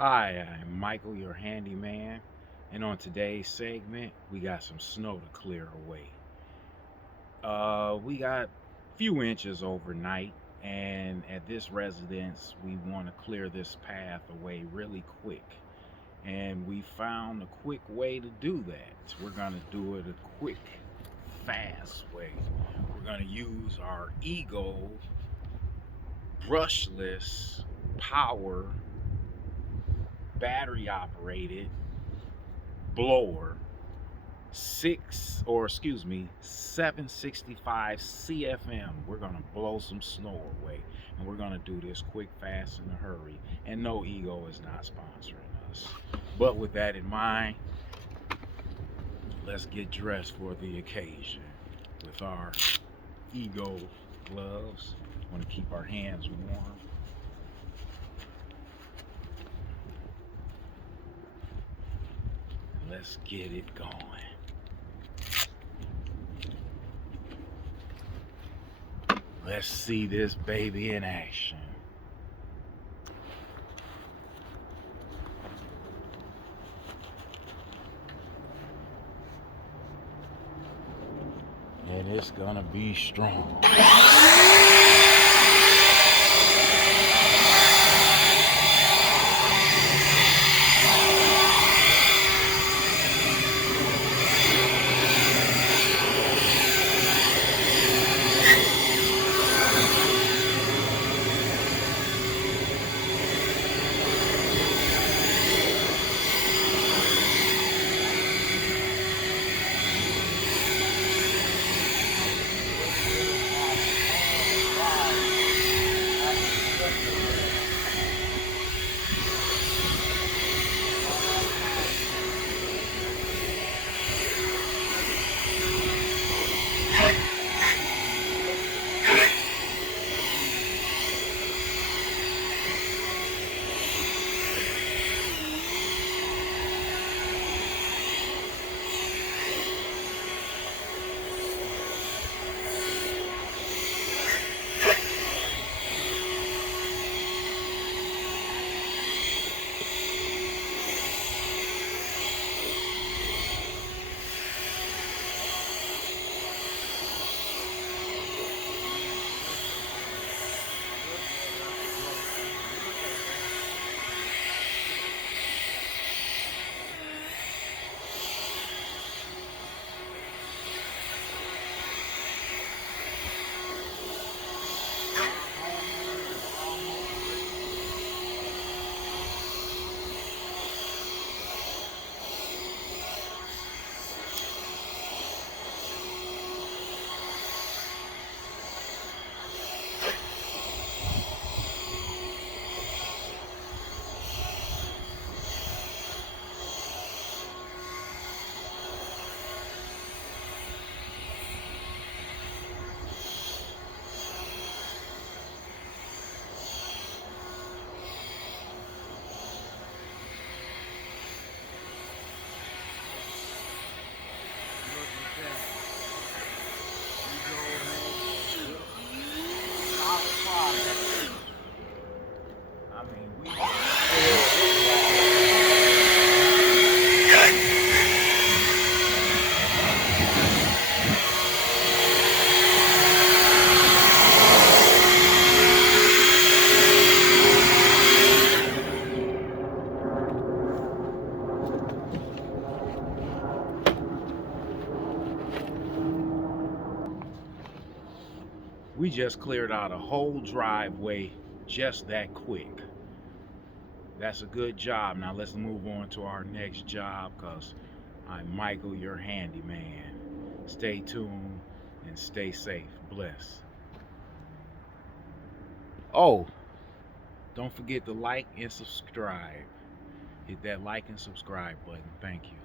Hi, I'm Michael, your handyman, and on today's segment, we got some snow to clear away. We got a few inches overnight, and at this residence, we want to clear this path away really quick. And we found a quick way to do that. We're going to do it a quick, fast way. We're going to use our EGO Brushless Power battery operated blower 765 CFM. We're gonna blow some snow away, and we're gonna do this quick, fast, in a hurry. And no, EGO is not sponsoring us, but with that in mind, let's get dressed for the occasion with our EGO gloves. Want to keep our hands warm. Let's get it going. Let's see this baby in action. And it's gonna be strong. I mean, we just cleared out a whole driveway just that quick. That's a good job. Now let's move on to our next job, because I'm Michael, your handyman. Stay tuned and stay safe. Bless. Oh, don't forget to like and subscribe. Hit that like and subscribe button. Thank you.